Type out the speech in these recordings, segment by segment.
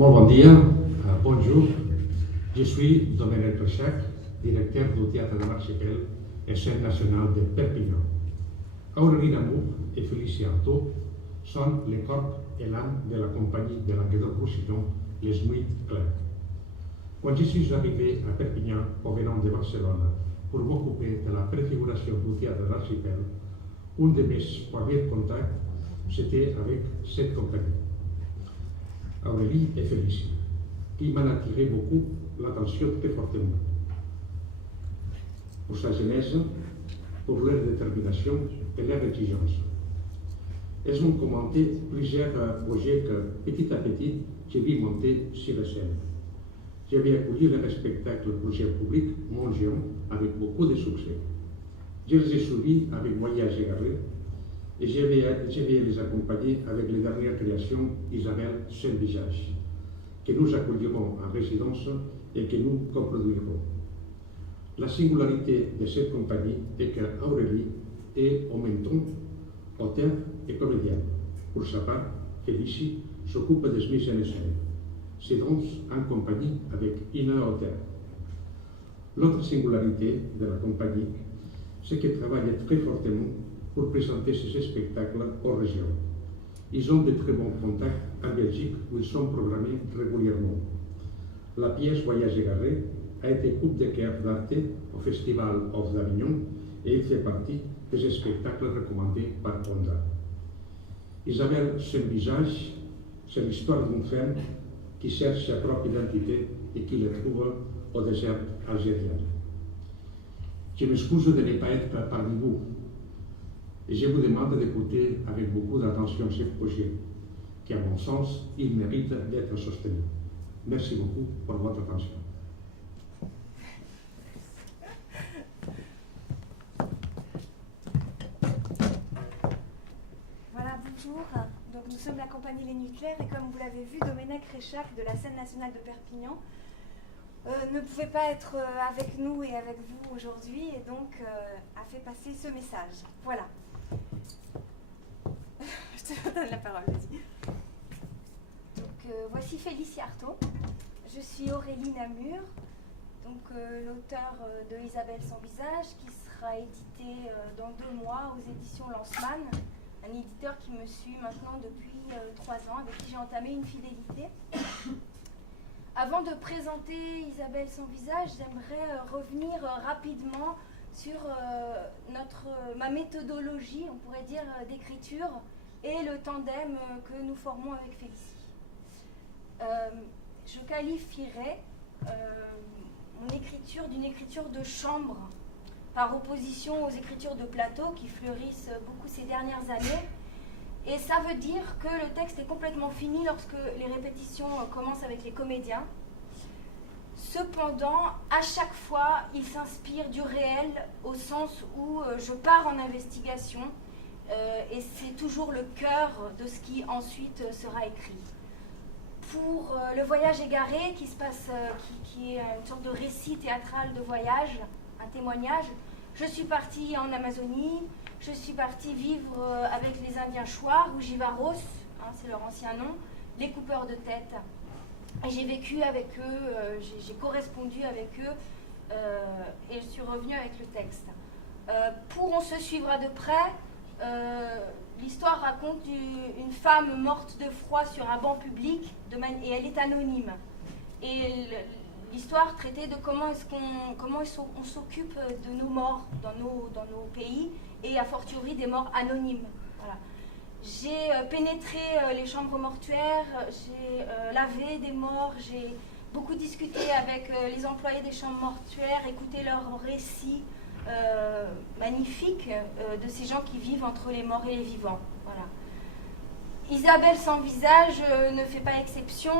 Molt bon dia, bonjour. Je suis Domènec Reixac, directeur du Théâtre de l'Archipel et Scène nationale de Perpignan. Aurélie Namour et Félicie Artaud sont le corps et l'âme de la compagnie de Languedoc-Roussillon, les Nuits Claires. Quand je suis arrivé à Perpignan, provenant de Barcelone, pour m'occuper de la préfiguration du Théâtre de l'Archipel, un de mes premiers contacts, c'était avec cette compagnie, Aurélie et Félicie, qui m'ont attiré beaucoup l'attention très fortement. Pour sa genèse, pour leur détermination et leur exigence. Elles m'ont commenté plusieurs projets que, petit à petit, j'ai vu monter sur la scène. J'avais accueilli leur spectacle Projet public, Mon Géant, avec beaucoup de succès. Je les ai suivis avec Voyage égaré et je vais les accompagner avec les dernières créations Isabelle sans visage, que nous accueillerons en résidence et que nous coproduirons. La singularité de cette compagnie est qu'Aurélie est en même temps auteur et comédienne. Pour sa part, Félicie s'occupe des mises en scène. C'est donc en compagnie avec une auteure. L'autre singularité de la compagnie, c'est qu'elle travaille très fortement pour présenter ses spectacles aux régions. Ils ont de très bons contacts en Belgique où ils sont programmés régulièrement. La pièce Voyage égaré a été coupe de cœur d'Arte au Festival of d'Avignon et il fait partie des spectacles recommandés par Onda. Isabelle sans visage, c'est l'histoire d'une femme qui cherche sa propre identité et qui la trouve au désert algérien. Je m'excuse de ne pas être parmi vous et je vous demande d'écouter avec beaucoup d'attention ce projet qui, à mon sens, il mérite d'être soutenu. Merci beaucoup pour votre attention. Voilà, bonjour. Donc, nous sommes la compagnie Les Nuits Claires et comme vous l'avez vu, Domènec Reixac de la Scène nationale de Perpignan ne pouvait pas être avec nous et avec vous aujourd'hui et donc a fait passer ce message. Voilà. Je te donne la parole, vas-y. Donc, voici Félicie Artaud. Je suis Aurélie Namur, donc l'auteur de Isabelle sans visage, qui sera édité dans 2 mois aux éditions Lanceman, un éditeur qui me suit maintenant depuis 3 ans, avec qui j'ai entamé une fidélité. Avant de présenter Isabelle sans visage, j'aimerais revenir rapidement sur ma méthodologie, on pourrait dire, d'écriture et le tandem que nous formons avec Félicie. Je qualifierais mon écriture d'une écriture de chambre, par opposition aux écritures de plateau qui fleurissent beaucoup ces dernières années. Et ça veut dire que le texte est complètement fini lorsque les répétitions commencent avec les comédiens. Cependant, à chaque fois, il s'inspire du réel au sens où je pars en investigation et c'est toujours le cœur de ce qui ensuite sera écrit. Pour le voyage égaré, qui est une sorte de récit théâtral de voyage, un témoignage, je suis partie en Amazonie, je suis partie vivre avec les Indiens Chouars ou Jivaros, c'est leur ancien nom, les coupeurs de tête. Et j'ai vécu avec eux, j'ai correspondu avec eux et je suis revenue avec le texte. Pour On se suivra de près, l'histoire raconte une femme morte de froid sur un banc public et elle est anonyme. Et l'histoire traitait de comment on s'occupe de nos morts dans nos pays et a fortiori des morts anonymes. Voilà. J'ai pénétré les chambres mortuaires, j'ai lavé des morts, j'ai beaucoup discuté avec les employés des chambres mortuaires, écouté leurs récits magnifiques de ces gens qui vivent entre les morts et les vivants. Voilà. Isabelle sans visage ne fait pas exception.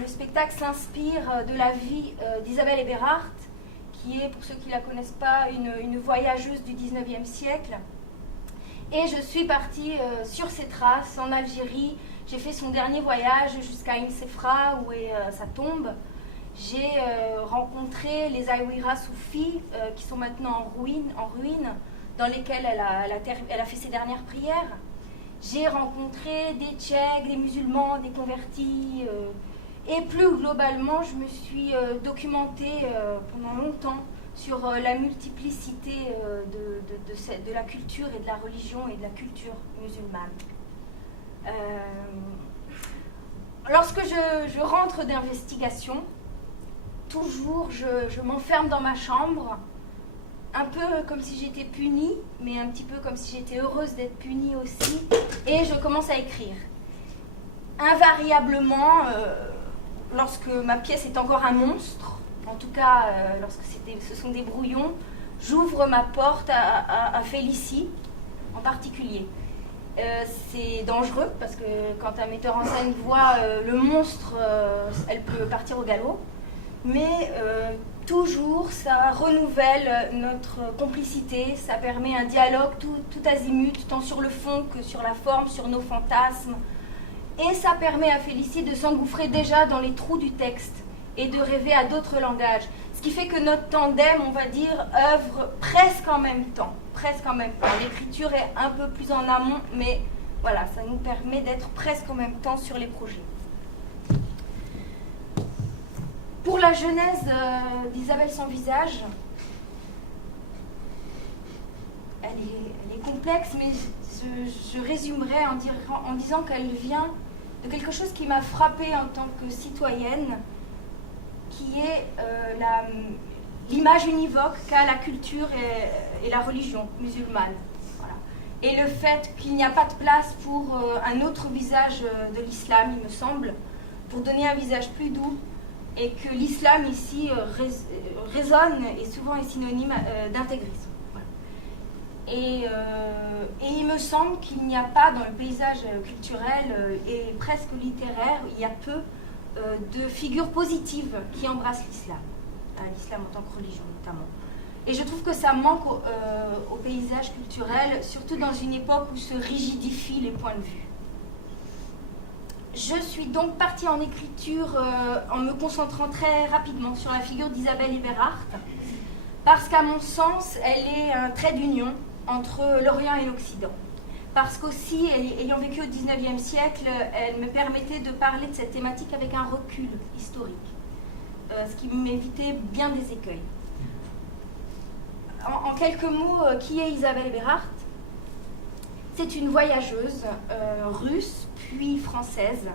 Le spectacle s'inspire de la vie d'Isabelle Eberhardt, qui est, pour ceux qui ne la connaissent pas, une voyageuse du 19e siècle. Et je suis partie sur ses traces en Algérie. J'ai fait son dernier voyage jusqu'à Imsefra, où est sa tombe. J'ai rencontré les Aouira Soufis, qui sont maintenant en ruine, dans lesquelles elle a fait ses dernières prières. J'ai rencontré des Tchèques, des musulmans, des convertis, Et plus globalement, je me suis documentée pendant longtemps sur la multiplicité de la culture et de la religion et de la culture musulmane. Lorsque je rentre d'investigation, toujours je m'enferme dans ma chambre, un peu comme si j'étais punie, mais un petit peu comme si j'étais heureuse d'être punie aussi, et je commence à écrire. Invariablement, lorsque ma pièce est encore un monstre, en tout cas lorsque ce sont des brouillons, j'ouvre ma porte à Félicie en particulier. C'est dangereux parce que quand un metteur en scène voit le monstre, elle peut partir au galop, mais toujours ça renouvelle notre complicité, ça permet un dialogue tout azimut, tant sur le fond que sur la forme, sur nos fantasmes. Et ça permet à Félicie de s'engouffrer déjà dans les trous du texte et de rêver à d'autres langages. Ce qui fait que notre tandem, on va dire, œuvre presque en même temps. L'écriture est un peu plus en amont, mais voilà, ça nous permet d'être presque en même temps sur les projets. Pour la genèse d'Isabelle sans visage, elle est complexe, mais je résumerai en disant qu'elle vient de quelque chose qui m'a frappée en tant que citoyenne, qui est l'image univoque qu'a la culture et la religion musulmane. Voilà. Et le fait qu'il n'y a pas de place pour un autre visage de l'islam, il me semble, pour donner un visage plus doux, et que l'islam ici résonne et souvent est synonyme d'intégrisme. Et il me semble qu'il n'y a pas dans le paysage culturel et presque littéraire, il y a peu de figures positives qui embrassent l'islam, l'islam en tant que religion notamment. Et je trouve que ça manque au paysage culturel, surtout dans une époque où se rigidifient les points de vue. Je suis donc partie en écriture en me concentrant très rapidement sur la figure d'Isabelle Eberhardt, parce qu'à mon sens, elle est un trait d'union entre l'Orient et l'Occident. Parce qu'aussi, ayant vécu au XIXe siècle, elle me permettait de parler de cette thématique avec un recul historique, ce qui m'évitait bien des écueils. En quelques mots, qui est Isabelle Eberhardt ? C'est une voyageuse russe, puis française,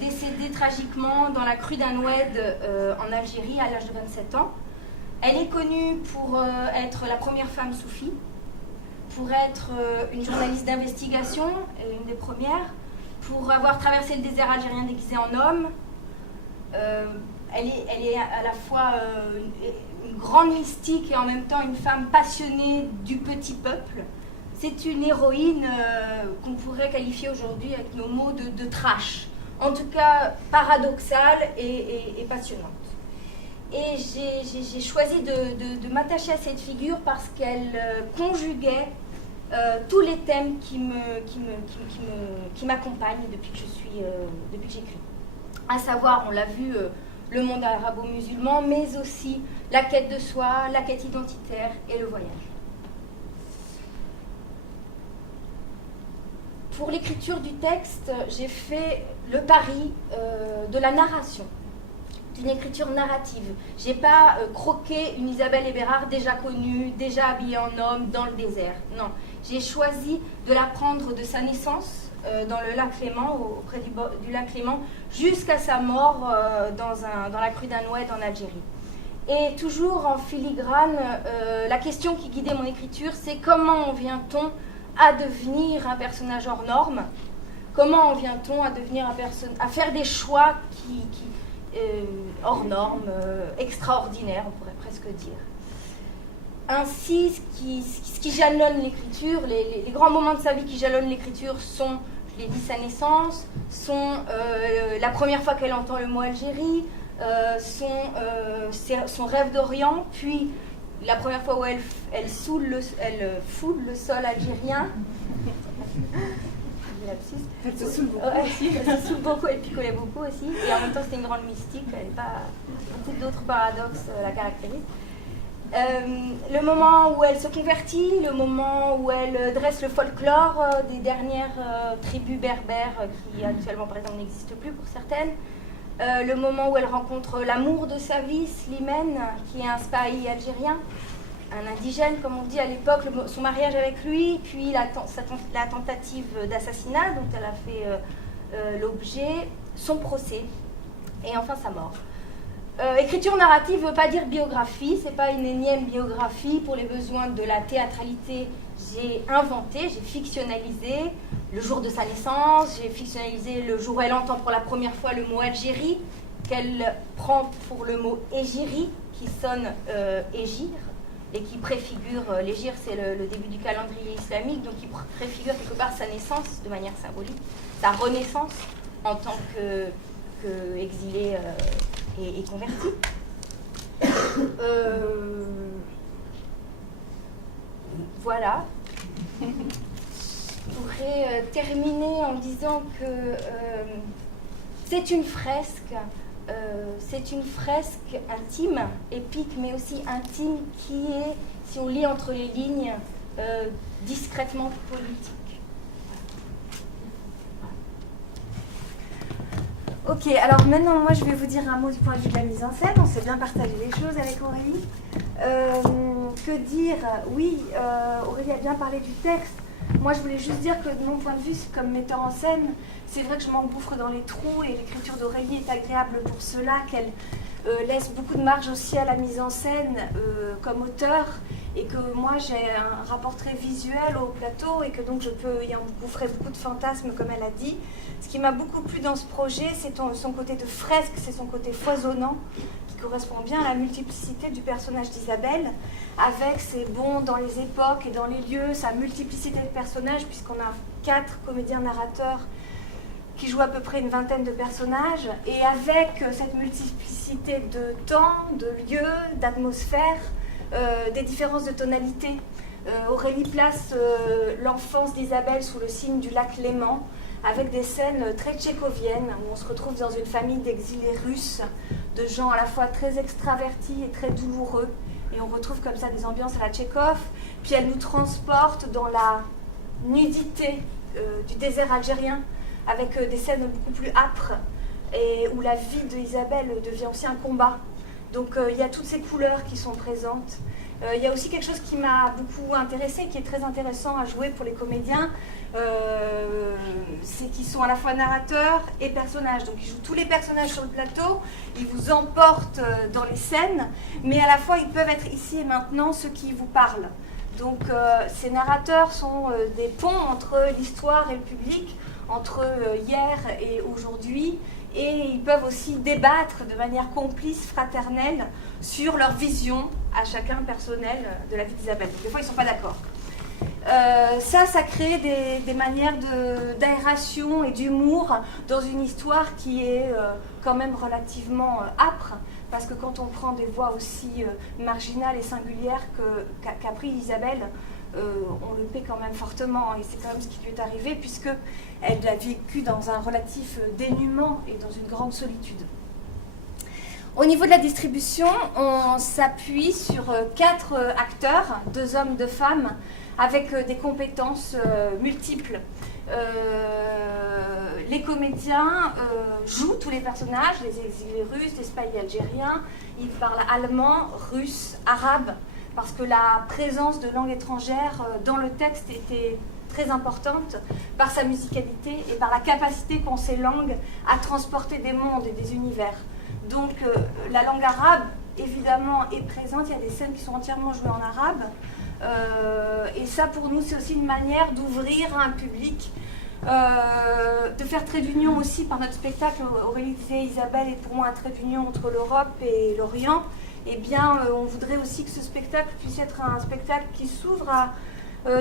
décédée tragiquement dans la crue d'un oued en Algérie à l'âge de 27 ans. Elle est connue pour être la première femme soufie, pour être une journaliste d'investigation, une des premières, pour avoir traversé le désert algérien déguisée en homme. Elle est à la fois une grande mystique et en même temps une femme passionnée du petit peuple. C'est une héroïne qu'on pourrait qualifier aujourd'hui avec nos mots de trash, en tout cas paradoxale et passionnante. Et j'ai choisi de m'attacher à cette figure parce qu'elle conjuguait tous les thèmes qui m'accompagnent depuis que j'écris. À savoir, on l'a vu, le monde arabo-musulman, mais aussi la quête de soi, la quête identitaire et le voyage. Pour l'écriture du texte, j'ai fait le pari de la narration, d'une écriture narrative. Je n'ai pas croqué une Isabelle Eberhardt déjà connue, déjà habillée en homme, dans le désert. Non, j'ai choisi de la prendre de sa naissance dans le lac Léman, auprès du lac Léman, jusqu'à sa mort dans la crue d'un oued en Algérie. Et toujours en filigrane, la question qui guidait mon écriture, c'est comment en vient-on à devenir un personnage hors norme? Comment en vient-on à faire des choix hors normes, extraordinaires, on pourrait presque dire. Ainsi, ce qui jalonne l'écriture, les grands moments de sa vie qui jalonnent l'écriture sont, je l'ai dit, sa naissance, sont la première fois qu'elle entend le mot Algérie, son rêve d'Orient, puis la première fois où elle foule le sol algérien. Elle se saoule beaucoup aussi. Elle se saoule beaucoup, elle picolait beaucoup aussi. Et en même temps, c'était une grande mystique. Beaucoup d'autres paradoxes la caractérisent. Le moment où elle se convertit, le moment où elle dresse le folklore des dernières tribus berbères qui actuellement, par exemple, n'existent plus pour certaines. le moment où elle rencontre l'amour de sa vie, Slimane, qui est un spahi algérien, un indigène, comme on dit à l'époque, son mariage avec lui, puis la tentative d'assassinat dont elle a fait l'objet, son procès, et enfin sa mort. Écriture narrative ne veut pas dire biographie, c'est pas une énième biographie. Pour les besoins de la théâtralité, j'ai inventé, j'ai fictionnalisé le jour de sa naissance, j'ai fictionnalisé le jour où elle entend pour la première fois le mot Algérie, qu'elle prend pour le mot Égiri, qui sonne Égir, et qui préfigure, l'Égir c'est le début du calendrier islamique, donc qui préfigure quelque part sa naissance de manière symbolique, sa renaissance en tant qu'exilée et convertie. Voilà. Je pourrais terminer en disant que c'est une fresque intime, épique, mais aussi intime, qui est, si on lit entre les lignes, discrètement politique. Ok, alors maintenant, moi, je vais vous dire un mot du point de vue de la mise en scène. On s'est bien partagé les choses avec Aurélie. Que dire? Oui, Aurélie a bien parlé du texte. Moi, je voulais juste dire que de mon point de vue, comme metteur en scène, c'est vrai que je m'engouffre dans les trous et l'écriture d'Aurélie est agréable pour cela, qu'elle laisse beaucoup de marge aussi à la mise en scène comme auteur, et que moi j'ai un rapport très visuel au plateau et que donc je peux y engouffrer beaucoup de fantasmes, comme elle a dit. Ce qui m'a beaucoup plu dans ce projet, c'est son côté de fresque, c'est son côté foisonnant, qui correspond bien à la multiplicité du personnage d'Isabelle, avec ses bonds dans les époques et dans les lieux, sa multiplicité de personnages, puisqu'on a 4 comédiens narrateurs qui jouent à peu près une vingtaine de personnages, et avec cette multiplicité de temps, de lieux, d'atmosphère, des différences de tonalité. Aurélie place l'enfance d'Isabelle sous le signe du lac Léman, avec des scènes très tchécoviennes, où on se retrouve dans une famille d'exilés russes, de gens à la fois très extravertis et très douloureux, et on retrouve comme ça des ambiances à la Tchekhov, puis elle nous transporte dans la nudité du désert algérien, avec des scènes beaucoup plus âpres, et où la vie d'Isabelle devient aussi un combat. Donc il y a toutes ces couleurs qui sont présentes. Il y a aussi quelque chose qui m'a beaucoup intéressée, qui est très intéressant à jouer pour les comédiens, c'est qu'ils sont à la fois narrateurs et personnages. Donc ils jouent tous les personnages sur le plateau, ils vous emportent dans les scènes, mais à la fois ils peuvent être ici et maintenant ceux qui vous parlent. Donc ces narrateurs sont des ponts entre l'histoire et le public, entre hier et aujourd'hui, et ils peuvent aussi débattre de manière complice, fraternelle, sur leur vision, à chacun personnelle, de la vie d'Isabelle. Des fois, ils ne sont pas d'accord. Ça crée des manières d'aération et d'humour dans une histoire qui est quand même relativement âpre, parce que quand on prend des voix aussi marginales et singulières qu'a pris Isabelle, on le paie quand même fortement, et c'est quand même ce qui lui est arrivé, puisqu'elle a vécu dans un relatif dénuement et dans une grande solitude. Au niveau de la distribution, on s'appuie sur 4 acteurs, 2 hommes, 2 femmes, avec des compétences multiples. Les comédiens jouent tous les personnages, les exilés russes, les spahis algériens. Ils parlent allemand, russe, arabe, parce que la présence de langue étrangère dans le texte était très importante par sa musicalité et par la capacité qu'ont ces langues à transporter des mondes et des univers. Donc la langue arabe, évidemment, est présente. Il y a des scènes qui sont entièrement jouées en arabe. Et ça, pour nous, c'est aussi une manière d'ouvrir à un public, de faire trait d'union aussi par notre spectacle. Aurélie disait, Isabelle est pour moi un trait d'union entre l'Europe et l'Orient. Eh bien, on voudrait aussi que ce spectacle puisse être un spectacle qui s'ouvre à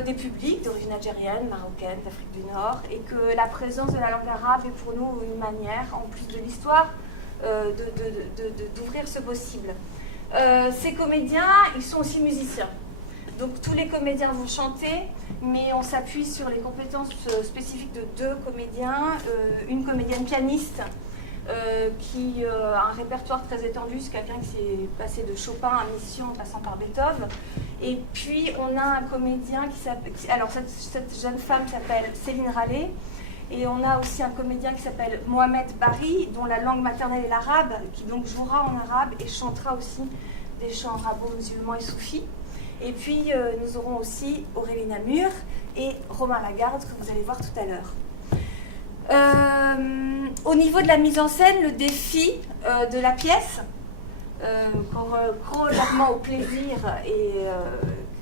des publics d'origine algérienne, marocaine, d'Afrique du Nord, et que la présence de la langue arabe est pour nous une manière, en plus de l'histoire, d'ouvrir ce possible. Ces comédiens, ils sont aussi musiciens. Donc tous les comédiens vont chanter, mais on s'appuie sur les compétences spécifiques de 2 comédiens, une comédienne pianiste, qui a un répertoire très étendu, c'est quelqu'un qui s'est passé de Chopin à Mission en passant par Beethoven. Et puis on a un comédien qui s'appelle, alors cette jeune femme s'appelle Céline Rallet, Et on a aussi un comédien qui s'appelle Mohamed Bari, dont la langue maternelle est l'arabe, qui donc jouera en arabe et chantera aussi des chants arabo-musulmans et soufis. Et puis nous aurons aussi Aurélie Namur et Romain Lagarde, que vous allez voir tout à l'heure. Au niveau de la mise en scène, le défi de la pièce, correlativement au plaisir et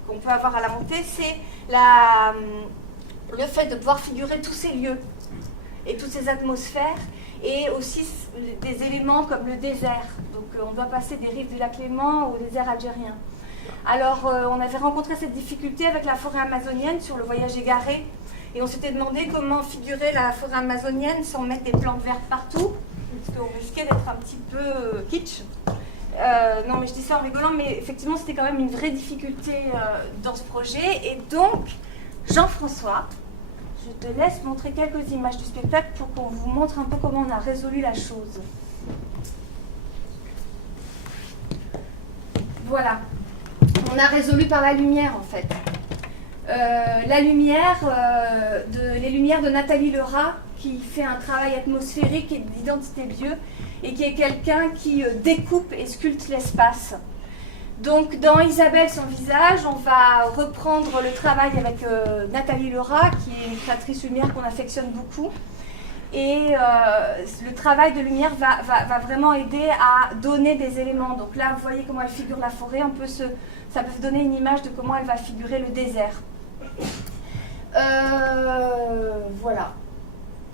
qu'on peut avoir à la montée, c'est le fait de pouvoir figurer tous ces lieux et toutes ces atmosphères, et aussi des éléments comme le désert. Donc on doit passer des rives du lac Léman au désert algérien. Alors on avait rencontré cette difficulté avec la forêt amazonienne sur le voyage égaré, et on s'était demandé comment figurer la forêt amazonienne sans mettre des plantes vertes partout, parce qu'on risquait d'être un petit peu kitsch. Non, mais je dis ça en rigolant, mais effectivement c'était quand même une vraie difficulté dans ce projet. Et donc, Jean-François, je te laisse montrer quelques images du spectacle pour qu'on vous montre un peu comment on a résolu la chose. Voilà. On a résolu par la lumière, en fait. La lumière, les lumières de Nathalie Lerat, qui fait un travail atmosphérique et d'identité de lieu, et qui est quelqu'un qui découpe et sculpte l'espace. Donc dans Isabelle sans visage, on va reprendre le travail avec Nathalie Lerat, qui est une créatrice lumière qu'on affectionne beaucoup. Et le travail de lumière va vraiment aider à donner des éléments. Donc là, vous voyez comment elle figure la forêt. Ça peut donner une image de comment elle va figurer le désert. Voilà.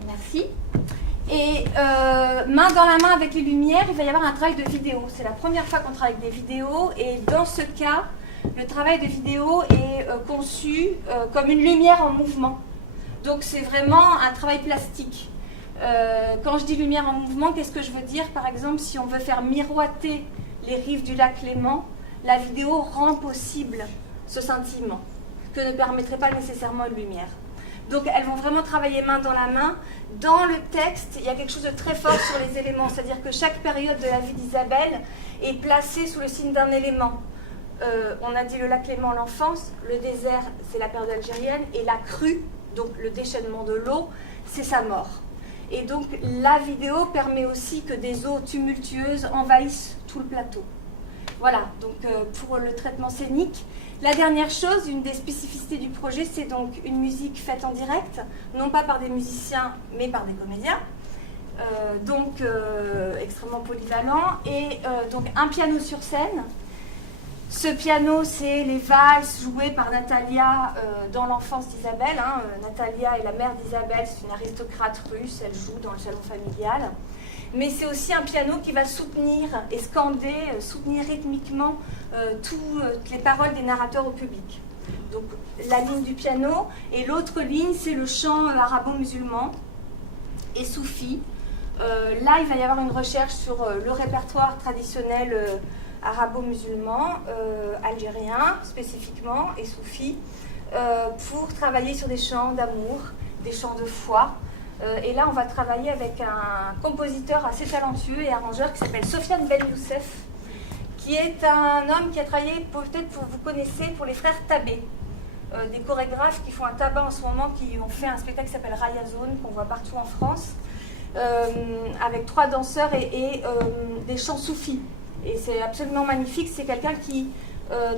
Merci. Et main dans la main avec les lumières, il va y avoir un travail de vidéo. C'est la première fois qu'on travaille avec des vidéos, et dans ce cas, le travail de vidéo est conçu comme une lumière en mouvement. Donc c'est vraiment un travail plastique. Quand je dis lumière en mouvement, qu'est-ce que je veux dire? Par exemple, si on veut faire miroiter les rives du lac Léman, la vidéo rend possible ce sentiment que ne permettrait pas nécessairement une lumière. Donc elles vont vraiment travailler main dans la main. Dans le texte, il y a quelque chose de très fort sur les éléments, c'est-à-dire que chaque période de la vie d'Isabelle est placée sous le signe d'un élément. On a dit le lac Léman, l'enfance, le désert, c'est la période algérienne, et la crue, donc le déchaînement de l'eau, c'est sa mort. Et donc la vidéo permet aussi que des eaux tumultueuses envahissent tout le plateau. Voilà, donc pour le traitement scénique. La dernière chose, une des spécificités du projet, c'est donc une musique faite en direct, non pas par des musiciens, mais par des comédiens, donc extrêmement polyvalent, et donc un piano sur scène. Ce piano, c'est les valses jouées par Natalia dans l'enfance d'Isabelle. Natalia est la mère d'Isabelle, c'est une aristocrate russe, elle joue dans le salon familial. Mais c'est aussi un piano qui va soutenir et scander, soutenir rythmiquement toutes les paroles des narrateurs au public. Donc la ligne du piano, et l'autre ligne, c'est le chant arabo-musulman et soufi. Là, il va y avoir une recherche sur le répertoire traditionnel arabo-musulman, algérien spécifiquement, et soufi, pour travailler sur des chants d'amour, des chants de foi. Et là, on va travailler avec un compositeur assez talentueux et arrangeur qui s'appelle Sofiane Ben Youssef, qui est un homme qui a travaillé, peut-être vous connaissez, pour les frères Tabé, des chorégraphes qui font un tabac en ce moment, qui ont fait un spectacle qui s'appelle Raya Zone, qu'on voit partout en France, avec 3 danseurs et des chants soufis. Et c'est absolument magnifique. C'est quelqu'un qui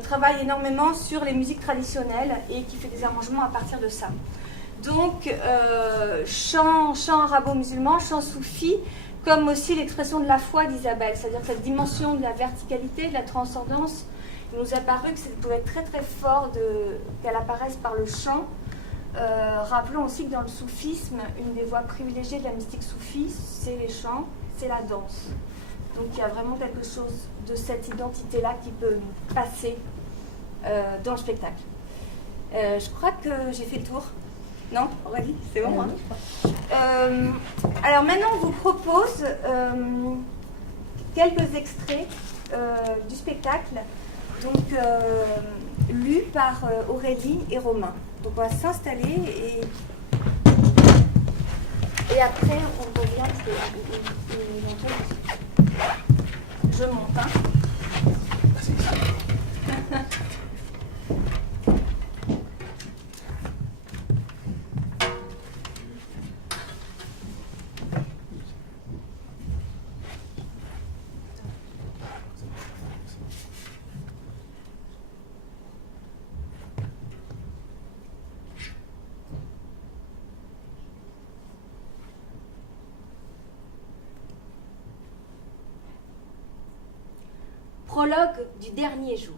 travaille énormément sur les musiques traditionnelles et qui fait des arrangements à partir de ça. Donc, chant arabo-musulman, chant soufi, comme aussi l'expression de la foi d'Isabelle, c'est-à-dire cette dimension de la verticalité, de la transcendance. Il nous a paru que ça pouvait être très très fort qu'elle apparaisse par le chant. Rappelons aussi que dans le soufisme, une des voies privilégiées de la mystique soufie, c'est les chants, c'est la danse. Donc il y a vraiment quelque chose de cette identité-là qui peut passer dans le spectacle. Je crois que j'ai fait le tour. Non, Aurélie, c'est bon, hein? Alors maintenant, on vous propose quelques extraits du spectacle, donc lus par Aurélie et Romain. Donc on va s'installer et après on revient. Je monte, hein. Prologue du dernier jour.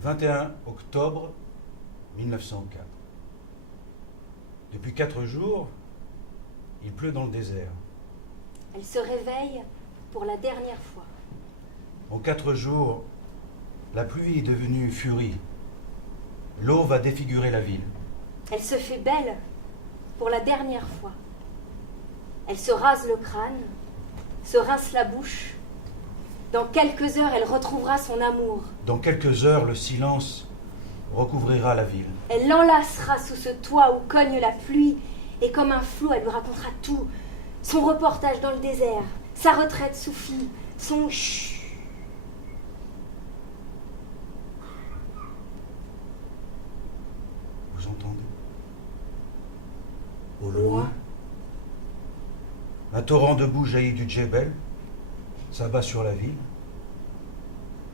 21 octobre 1904. Depuis 4 jours, il pleut dans le désert. Elle se réveille pour la dernière fois. En 4 jours, la pluie est devenue furie. L'eau va défigurer la ville. Elle se fait belle pour la dernière fois. Elle se rase le crâne, se rince la bouche. Dans quelques heures, elle retrouvera son amour. Dans quelques heures, le silence recouvrira la ville. Elle l'enlacera sous ce toit où cogne la pluie, et comme un flot, elle lui racontera tout. Son reportage dans le désert, sa retraite sous fille, son chut. Vous entendez? Au loin, un torrent de boue jaillit du Djebel, s'abat sur la ville,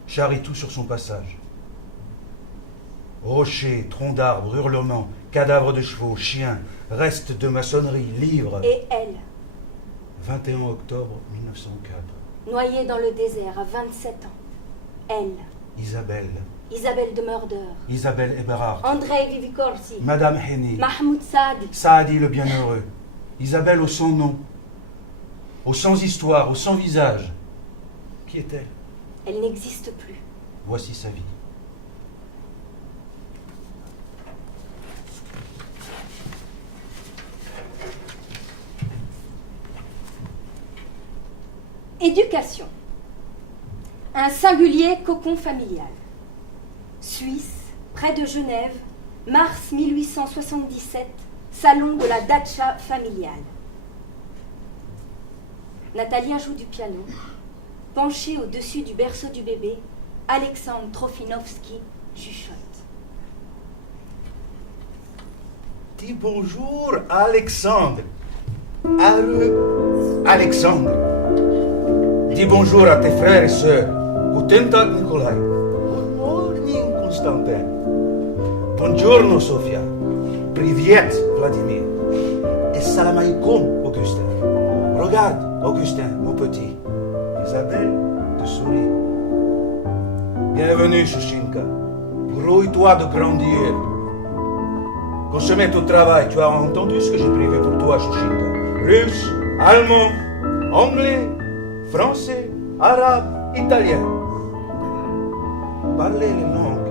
charrie tout sur son passage. Rochers, troncs d'arbres, hurlements, cadavres de chevaux, chiens, restes de maçonnerie, livres. Et elle, 21 octobre 1904. noyée dans le désert à 27 ans. Elle, Isabelle de Murder. Isabelle Eberhardt. Andrei Vivicorsi. Madame Henny. Mahmoud Saadi. Saadi le bienheureux. Isabelle au sans nom. Au sans histoire, au sans visage. Qui est-elle? Elle n'existe plus. Voici sa vie. Éducation. Un singulier cocon familial. Suisse, près de Genève, mars 1877, salon de la datcha familiale. Natalia joue du piano. Penchée au-dessus du berceau du bébé, Alexandre Trofinovski chuchote. Dis bonjour, Alexandre. Heureux, Alexandre. Dis bonjour à tes frères et sœurs. Guten Tag, Nikolai. Good morning, Constantin. Buongiorno, Sofia. Privyet, Vladimir. Et salam alaikum, Augustin. Regarde, Augustin, mon petit. Isabelle te sourit. Bienvenue, Shushinka. Grouille-toi de grandir. Qu'on se mette au travail. Tu as entendu ce que j'ai prévu pour toi, Shushinka? Russe, allemand, anglais, français, arabe, italien. Parlez les langues.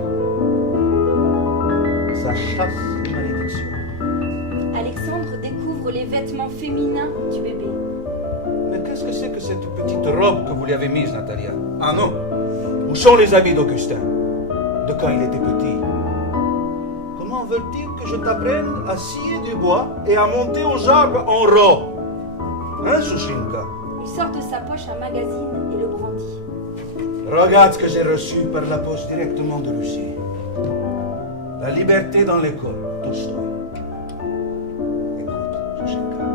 Ça chasse les malédictions. Alexandre découvre les vêtements féminins du bébé. Mais qu'est-ce que c'est que cette petite robe que vous lui avez mise, Natalia? Ah non. Où sont les habits d'Augustin? De quand il était petit? Comment veulent-ils que je t'apprenne à scier du bois et à monter aux arbres en rond? Hein, Shushinka? Il sort de sa poche un magazine et le brandit. Regarde ce que j'ai reçu par la poste directement de Russie. La liberté dans l'école, Tolstoï. Écoute, Shushinka.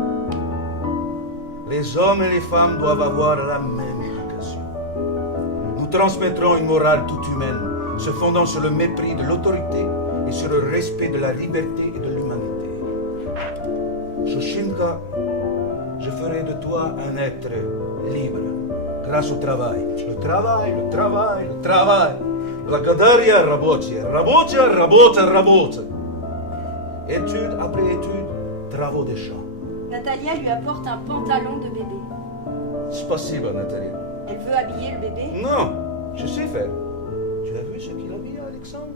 Les hommes et les femmes doivent avoir la même éducation. Nous transmettrons une morale toute humaine, se fondant sur le mépris de l'autorité et sur le respect de la liberté et de l'humanité. Shushinka, je ferai de toi un être libre, grâce au travail. Le travail, le travail, le travail. Благодаря работе, работе, работе, работе. Étude après étude, travaux des champs. Natalia lui apporte un pantalon de bébé. Spasibo, Nathalie. Elle veut habiller le bébé. Non, je sais faire. Tu as vu ce qu'il a mis, Alexandre?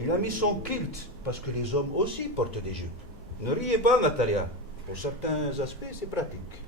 Il a mis son kilt, parce que les hommes aussi portent des jupes. Ne riez pas, Natalia. Pour certains aspects, c'est pratique.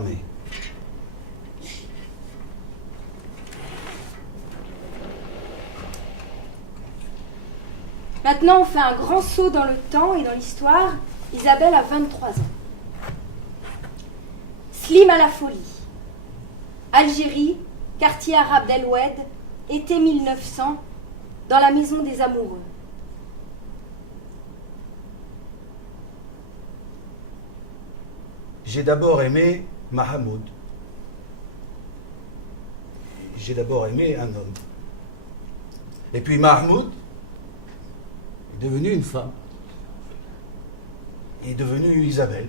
Oui. Maintenant, on fait un grand saut dans le temps et dans l'histoire. Isabelle a 23 ans. Slim à la folie. Algérie, quartier arabe d'El Oued, été 1900, dans la maison des amoureux. J'ai d'abord aimé Mahamoud. J'ai d'abord aimé un homme. Et puis Mahmoud est devenu une femme. Il est devenu Isabelle.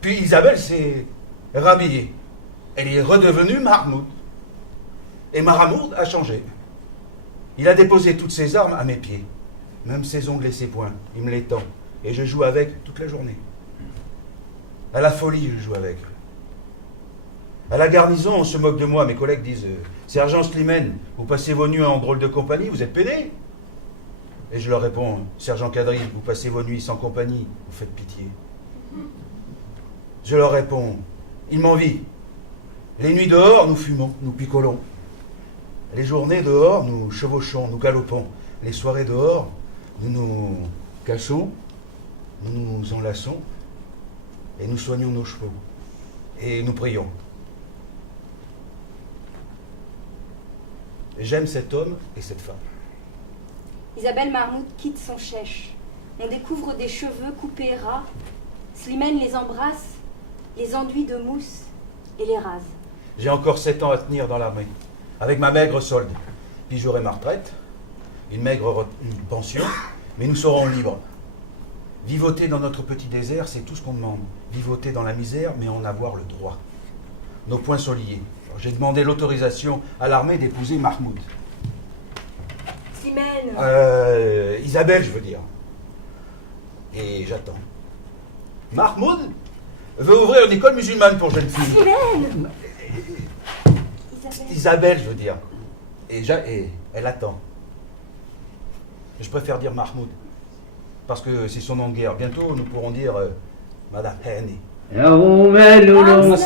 Puis Isabelle s'est rhabillée. Elle est redevenue Mahmoud. Et Mahamoud a changé. Il a déposé toutes ses armes à mes pieds. Même ses ongles et ses poings. Il me les tend. Et je joue avec toute la journée. À la folie, je joue avec. À la garnison, on se moque de moi. Mes collègues disent « Sergent Slimane, vous passez vos nuits en drôle de compagnie, vous êtes pédé ?» Et je leur réponds « Sergent Kadri, vous passez vos nuits sans compagnie, vous faites pitié. » Je leur réponds « Ils m'envient. Les nuits dehors, nous fumons, nous picolons. Les journées dehors, nous chevauchons, nous galopons. Les soirées dehors, nous nous cachons, nous nous enlaçons et nous soignons nos chevaux. Et nous prions. J'aime cet homme et cette femme. » Isabelle Mahmoud quitte son chèche. On découvre des cheveux coupés ras. Slimane les embrasse, les enduit de mousse et les rase. J'ai encore 7 ans à tenir dans l'armée, avec ma maigre solde. Puis j'aurai ma retraite, une maigre pension, mais nous serons libres. Vivoter dans notre petit désert, c'est tout ce qu'on demande. Vivoter dans la misère, mais en avoir le droit. Nos poings sont liés. J'ai demandé l'autorisation à l'armée d'épouser Mahmoud. Slimane. Isabelle, je veux dire. Et j'attends. Mahmoud veut ouvrir une école musulmane pour jeunes filles. Slimane. Isabelle, je veux dire. Et elle attend. Je préfère dire Mahmoud. Parce que c'est son nom de guerre. Bientôt, nous pourrons dire Madame Hani. أوملولو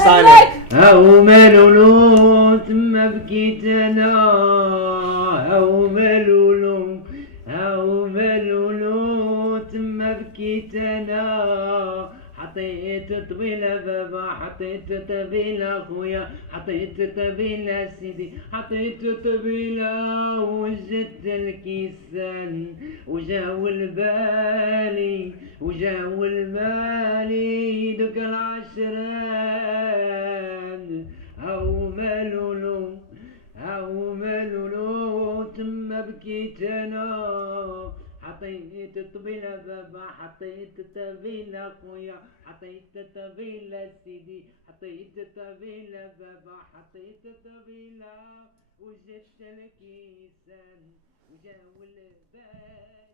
أوملولو ثم بكيت أنا أوملولو أوملولو ثم بكيت أنا حطيت طويلة بابا حطيت طويلة خويا حطيت طويلة سيدي حطيت طويلة وجدت الكيسان وجاو البالي وجاو المالي دوك العشران أو ملولو أو ملولو ثم بكيت أنا حطيت طويلة بابا حطيت طويلة خويا حطيت طويلة سيدي حطيت طويلة بابا حطيت طويلة وجدت الكيسان وجاو البال